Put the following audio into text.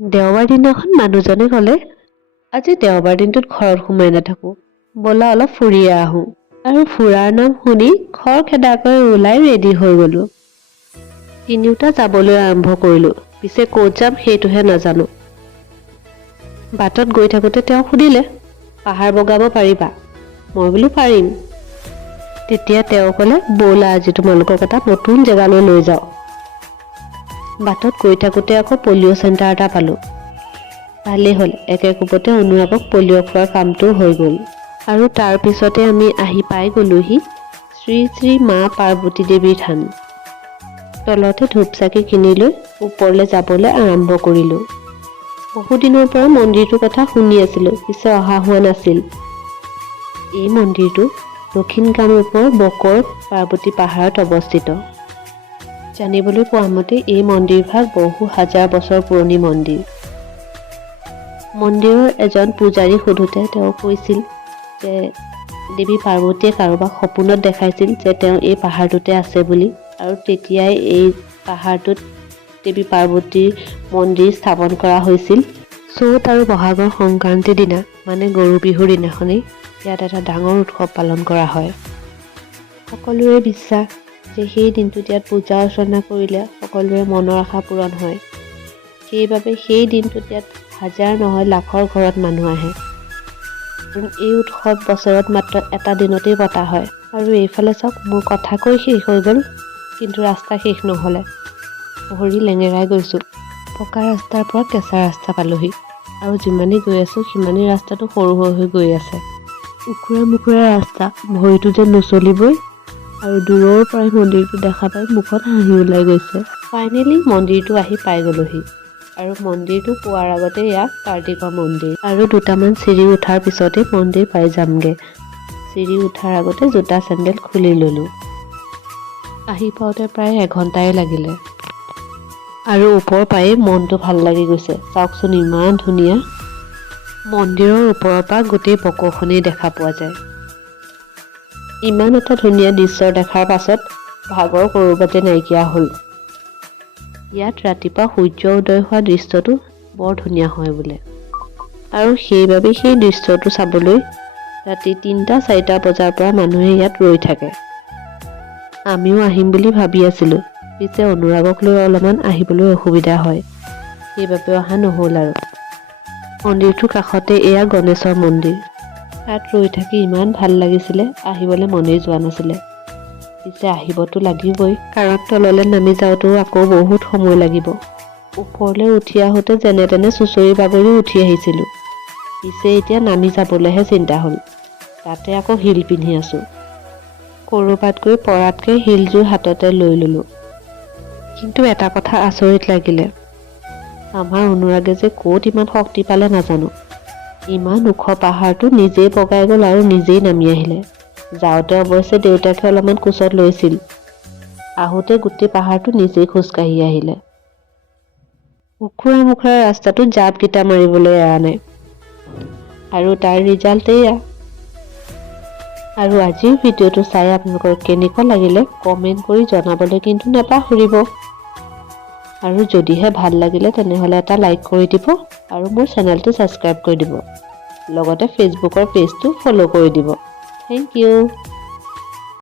দেওবাৰ দিনাখন মানুহজনে ক'লে, আজি দেওবাৰ দিনটোত ঘৰত সোমাই নাথাকো, ব'লা অলপ ফুৰিয়ে আহোঁ। আৰু ফুৰাৰ নাম শুনি খৰখেদাকৈ ওলাই ৰেডি হৈ গ'লো। তিনিওটা যাবলৈ আৰম্ভ কৰিলো। পিছে ক'ত যাম সেইটোহে নাজানো। বাটত গৈ থাকোঁতে তেওঁ সুধিলে, পাহাৰ বগাব পাৰিবা? মই বোলো পাৰিম। তেতিয়া তেওঁ ক'লে, ব'লা আজি তোমালোকক এটা নতুন জেগালৈ লৈ যাওঁ। বাটত গৈ থাকোঁতে আকৌ পলিঅ' চেণ্টাৰ এটা পালোঁ। ভালেই হ'ল, একে কোপতে অনুৰাগক পলিঅ' খোৱাৰ কামটো হৈ গ'ল। আৰু তাৰ পিছতে আমি আহি পাই গ'লোহি শ্ৰী শ্ৰী মা পাৰ্বতী দেৱীৰ থান। তলতে ধূপ-চাকি কিনি লৈ ওপৰলৈ যাবলৈ আৰম্ভ কৰিলোঁ। বহুদিনৰ পৰা মন্দিৰটোৰ কথা শুনি আছিলোঁ, পিছে অহা হোৱা নাছিল। এই মন্দিৰটো দক্ষিণ কামৰূপৰ বকৰ পাৰ্বতী পাহাৰত অৱস্থিত। জানিবলৈ পোৱা মতে এই মন্দিৰভাগ বহু হাজাৰ বছৰ পুৰণি মন্দিৰ। মন্দিৰৰ এজন পূজাৰীক সোধোতে তেওঁ কৈছিল যে দেৱী পাৰ্বতীয়ে কাৰোবাক সপোনত দেখাইছিল যে তেওঁ এই পাহাৰটোতে আছে বুলি, আৰু তেতিয়াই এই পাহাৰটোত দেৱী পাৰ্বতীৰ মন্দিৰ স্থাপন কৰা হৈছিল। চ'ত আৰু বহাগৰ সংক্ৰান্তিৰ দিনা মানে গৰু বিহুৰ দিনাখনেই ইয়াত এটা ডাঙৰ উৎসৱ পালন কৰা হয়। সকলোৰে বিশ্বাস যে সেই দিনটোত ইয়াত পূজা অৰ্চনা কৰিলে সকলোৰে মনৰ আশা পূৰণ হয়। সেইবাবে সেই দিনটোত ইয়াত হাজাৰ নহয় লাখৰ ঘৰত মানুহ আহে। এই উৎসৱ বছৰত মাত্ৰ এটা দিনতেই পতা হয়। আৰু এইফালে চাওক, মোৰ কথা কৈ শেষ হৈ গ'ল, কিন্তু ৰাস্তা শেষ নহ'লে। ভৰি লেঙেৰাই গৈছোঁ। পকা ৰাস্তাৰ পৰা কেঁচা ৰাস্তা পালোহি, আৰু যিমানেই গৈ আছোঁ সিমানেই ৰাস্তাটো সৰু হৈ গৈ আছে। উখুৰা মুখুৰা ৰাস্তা, ভৰিটো যেন নচলিবই। আৰু দূৰৰ পৰাই মন্দিৰটো দেখা পাই মুখত হাঁহি ওলাই গৈছে। ফাইনেলি মন্দিৰটো আহি পাই গ'লোহি। আৰু মন্দিৰটো পোৱাৰ আগতে ইয়াক কাৰ্তিকৰ মন্দিৰ। আৰু দুটামান চিৰি উঠাৰ পিছতে মন্দিৰ পাই যামগে। চিৰি উঠাৰ আগতে জোতা চেণ্ডেল খুলি ল'লোঁ। আহি পাওঁতে প্ৰায় এঘণ্টাই লাগিলে। আৰু ওপৰ পায়ে মনটো ভাল লাগি গৈছে। চাওকচোন ইমান ধুনীয়া। মন্দিৰৰ ওপৰৰ পৰা গোটেই বকোখনেই দেখা পোৱা যায়। ইমান এটা ধুনীয়া দৃশ্য দেখাৰ পাছত ভাগৰ ক'ৰবাতে নাইকিয়া হ'ল। ইয়াত ৰাতিপুৱা সূৰ্য উদয় হোৱা দৃশ্যটো বৰ ধুনীয়া হয় বোলে। আৰু সেইবাবে সেই দৃশ্যটো চাবলৈ ৰাতি ৩টা-৪টা বজাৰ পৰা মানুহে ইয়াত ৰৈ থাকে। আমিও আহিম বুলি ভাবি আছিলোঁ, পিছে অনুৰাগক লৈ অলপমান আহিবলৈ অসুবিধা হয়, সেইবাবে অহা নহ'ল আৰু। মন্দিৰটোৰ কাষতে এয়া গণেশৰ মন্দিৰ। তাত ৰৈ থাকি ইমান ভাল লাগিছিলে, আহিবলৈ মনেই যোৱা নাছিলে। পিছে আহিবতো লাগিবই, কাৰণ তললৈ নামি যাওঁতেও আকৌ বহুত সময় লাগিব। ওপৰলৈ উঠি আহোঁতে যেনে তেনে চুঁচৰি বাগৰি উঠি আহিছিলোঁ। পিছে এতিয়া নামি যাবলৈহে চিন্তা হ'ল। তাতে আকৌ হিল পিন্ধি আছোঁ। ক'ৰবাত গৈ পৰাতকৈ হিলযোৰ হাততে লৈ ল'লোঁ। কিন্তু এটা কথা আচৰিত লাগিলে, আমাৰ অনুৰাগে যে ক'ত ইমান শক্তি পালে নাজানো। ইমান ওখ পাহাৰটো নিজেই বগাই গ'ল আৰু নিজেই নামি আহিলে। যাওঁতে অৱশ্যে দেউতাকে অলপমান কোচত লৈছিল। আহোঁতে গোটেই পাহাৰটো নিজেই খোজকাঢ়ি আহিলে। উখুৰা মুখুৰা ৰাস্তাটোত জাপকেইটা মাৰিবলৈ এৰা নাই। আৰু তাৰ ৰিজাল্ট এয়া। আৰু আজিৰ ভিডিঅ'টো চাই আপোনালোকৰ কেনেকুৱা লাগিলে কমেণ্ট কৰি জনাবলৈ কিন্তু নাপাহৰিব। আৰু যদিহে ভাল লাগিলে তেনেহ'লে এটা লাইক কৰি দিব আৰু মোৰ চেনেলটো ছাবস্ক্ৰাইব কৰি দিব। লগতে ফেচবুকৰ পেজটো ফ'ল' কৰি দিব। Thank U.